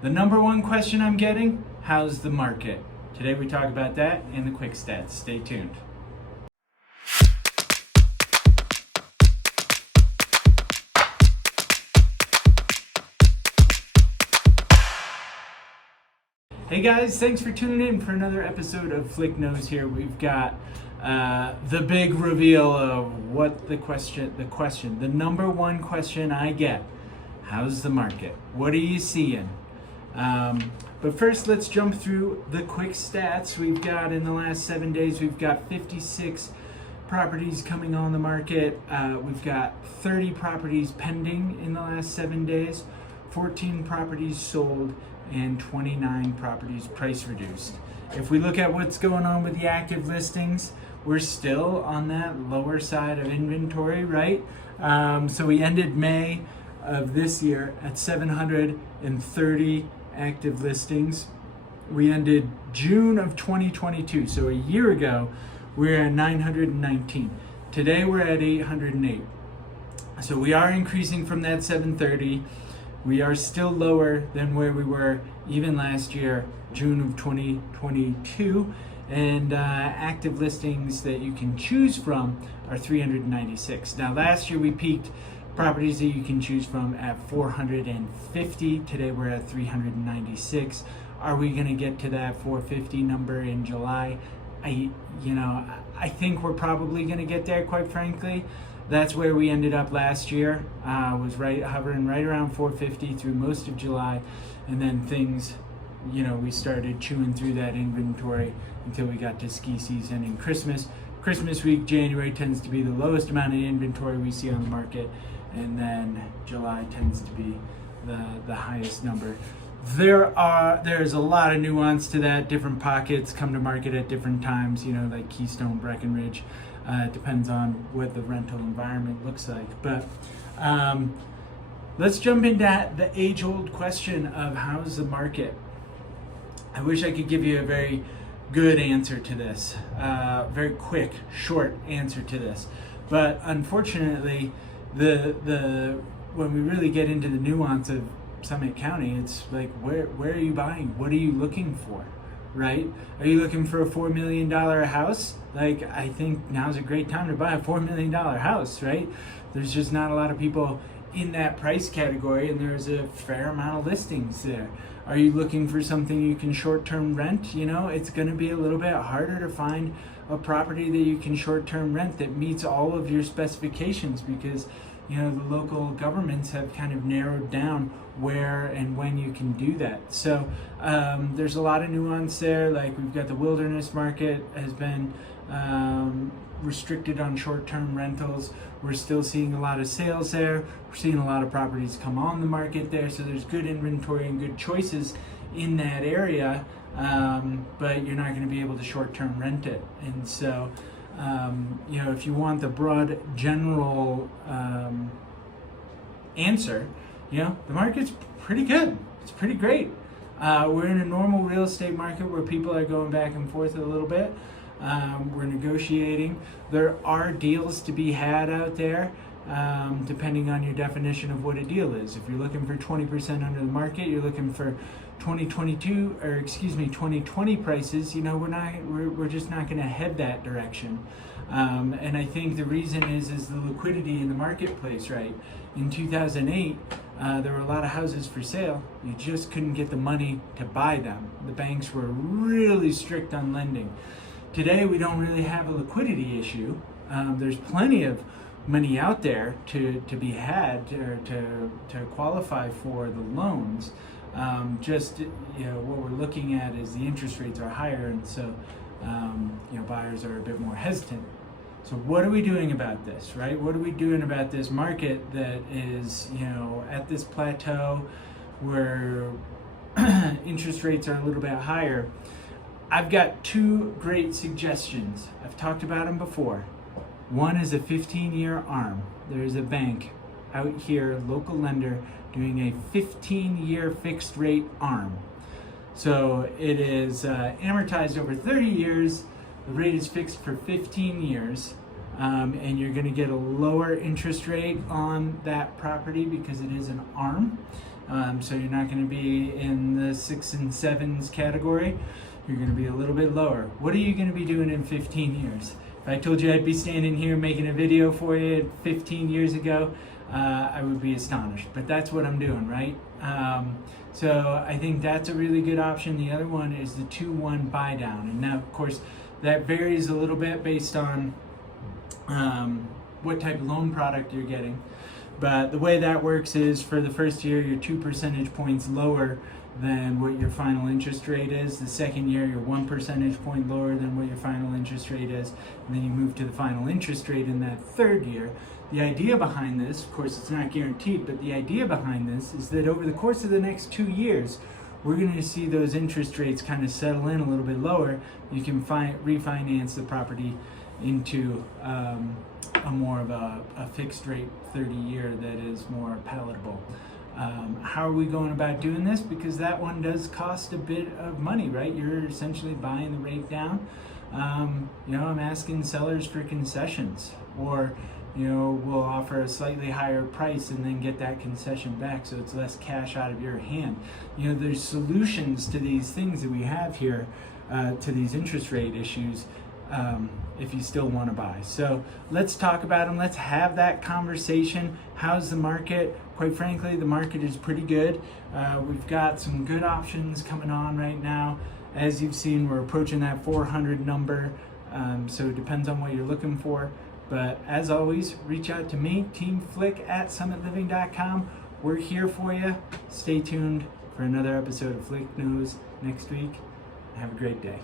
The number one question I'm getting, how's the market? Today we talk about that and the quick stats. Stay tuned. Hey guys, thanks for tuning in for another episode of Flick Nose here. We've got the big reveal of what the number one question I get. How's the market? What are you seeing? But first, let's jump through the quick stats. We've got in the last 7 days, we've got 56 properties coming on the market. We've got 30 properties pending in the last 7 days, 14 properties sold, and 29 properties price reduced. If we look at what's going on with the active listings, we're still on that lower side of inventory, right? So we ended May of this year at 730 active listings. We ended June of 2022, so a year ago, we were at 919. Today we're at 808. So we are increasing from that 730. We are still lower than where we were even last year, June of 2022. And active listings that you can choose from are 396. Now last year we peaked properties that you can choose from at 450. Today we're at 396. Are we going to get to that 450 number in July? I think we're probably going to get there, quite frankly. That's where we ended up last year, was hovering right around 450 through most of July, and then things, we started chewing through that inventory until we got to ski season and Christmas. Christmas week, January tends to be the lowest amount of inventory we see on the market, and then July tends to be the highest number. There's a lot of nuance to that. Different pockets come to market at different times, like Keystone, Breckenridge. It depends on what the rental environment looks like. But let's jump into the age-old question of how's the market. I wish I could give you a very good answer to this, very quick, short answer to this. But unfortunately, when we really get into the nuance of Summit County, it's like, where are you buying? What are you looking for, right? Are you looking for a $4 million house? Like, I think now's a great time to buy a $4 million house, right? There's just not a lot of people in that price category, and there's a fair amount of listings there. Are you looking for something you can short-term rent? It's going to be a little bit harder to find a property that you can short-term rent that meets all of your specifications, because the local governments have kind of narrowed down where and when you can do that. So there's a lot of nuance there. Like, we've got the wilderness market has been restricted on short-term rentals. We're still seeing a lot of sales there. We're seeing a lot of properties come on the market there. So there's good inventory and good choices in that area, but you're not going to be able to short-term rent it. And so if you want the broad general answer, the market's pretty good. It's pretty great. We're in a normal real estate market where people are going back and forth a little bit. We're negotiating. There are deals to be had out there, depending on your definition of what a deal is. If you're looking for 20% under the market, you're looking for 2020 prices. We're just not going to head that direction. And I think the reason is the liquidity in the marketplace, right? In 2008, there were a lot of houses for sale. You just couldn't get the money to buy them. The banks were really strict on lending. Today, we don't really have a liquidity issue. There's plenty of money out there to be had or to qualify for the loans. What we're looking at is the interest rates are higher, and so buyers are a bit more hesitant. So what are we doing about this, right? What are we doing about this market that is, at this plateau where interest rates are a little bit higher? I've got two great suggestions. I've talked about them before. One is a 15-year ARM. There's a bank out here, local lender, doing a 15-year fixed rate ARM. So it is amortized over 30 years. The rate is fixed for 15 years. And you're going to get a lower interest rate on that property because it is an ARM. So you're not going to be in 6 and 7s category, you're going to be a little bit lower. What are you going to be doing in 15 years? If I told you I'd be standing here making a video for you 15 years ago, I would be astonished. But that's what I'm doing, right? So I think that's a really good option. The other one is the 2-1 buy down. And now, of course, that varies a little bit based on what type of loan product you're getting. But the way that works is for the first year, you're 2 percentage points lower than what your final interest rate is. The second year, you're 1 percentage point lower than what your final interest rate is. And then you move to the final interest rate in that third year. The idea behind this, of course, it's not guaranteed, but the idea behind this is that over the course of the next 2 years, we're going to see those interest rates kind of settle in a little bit lower. You can refinance the property into a more of a fixed rate 30-year that is more palatable. How are we going about doing this? Because that one does cost a bit of money, right? You're essentially buying the rate down. I'm asking sellers for concessions, or we'll offer a slightly higher price and then get that concession back, so it's less cash out of your hand. There's solutions to these things that we have here, to these interest rate issues, if you still want to buy. So let's talk about them. Let's have that conversation. How's the market? Quite frankly, the market is pretty good. We've got some good options coming on right now. As you've seen, we're approaching that 400 number. So it depends on what you're looking for. But as always, reach out to me, Team Flick at summitliving.com. We're here for you. Stay tuned for another episode of Flick Knows next week. Have a great day.